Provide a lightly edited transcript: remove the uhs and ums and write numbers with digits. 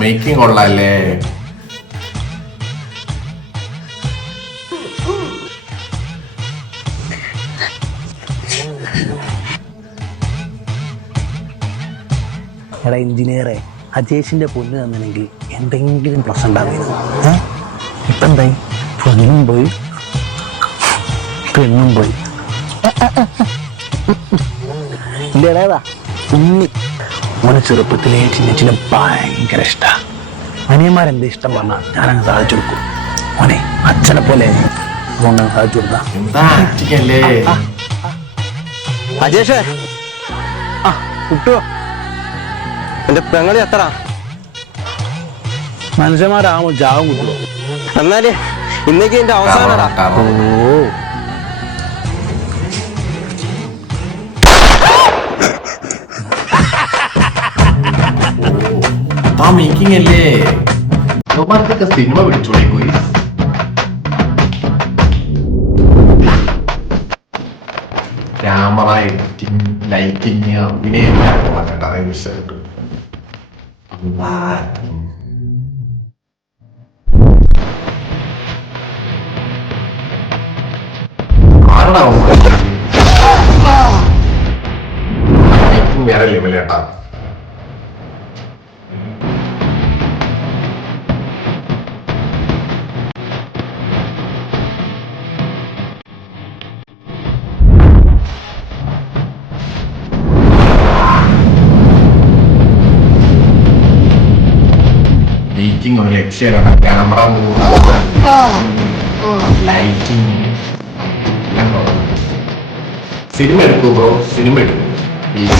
Making കൊള്ളാല്ലേ? എടാ എഞ്ചിനീയറെ, അജേഷിന്റെ പൊന്ന് തന്നില്ലെങ്കിൽ എന്തെങ്കിലും പ്രശ്നം ഉണ്ടാവില്ല. ഇപ്പം എന്തായി? പൊന്നും പോയി പെണ്ണും പോയി. ഇല്ലേടാ ഉണ്ണി മോനെ ചെറുപ്പത്തിലെ ചിന്നെ ഭയങ്കര ഇഷ്ട. അനിയന്മാരെന്ത് ഇഷ്ടം പറഞ്ഞാൽ ഞാനങ്ങ് സാധിച്ചു കൊടുക്കും. മോനെ അച്ഛനെ പോലെ അതുകൊണ്ടങ്ങ് സാധിച്ചു കൊടുക്കാം. അജേഷേ, കിട്ടുവോ? എന്റെ പെങ്ങളി എത്ര മനുഷ്യന്മാരാകുമ്പോ ജാവും കിട്ടുമോ? എന്നാലേ ഇന്നേക്ക് എന്റെ അവസാനടാ. ആ മേക്കിംഗ് അല്ലേ? ൊക്കെ സിനിമ പിടിച്ചോളി പോയി. ക്യാമറ എഡിറ്റിംഗ്, ലൈറ്റിങ്, അഭിനയം വിഷയമായിട്ട് ആരണ വേറെ ലെവലേട്ടാ. ലൈറ്റിംഗ് ഒരു ലക്ഷ്യമാണ്. ക്യാമറ, ലൈറ്റിംഗ് സിനിമ എടുക്കൂ ബ്രോ, സിനിമ എടുക്കും.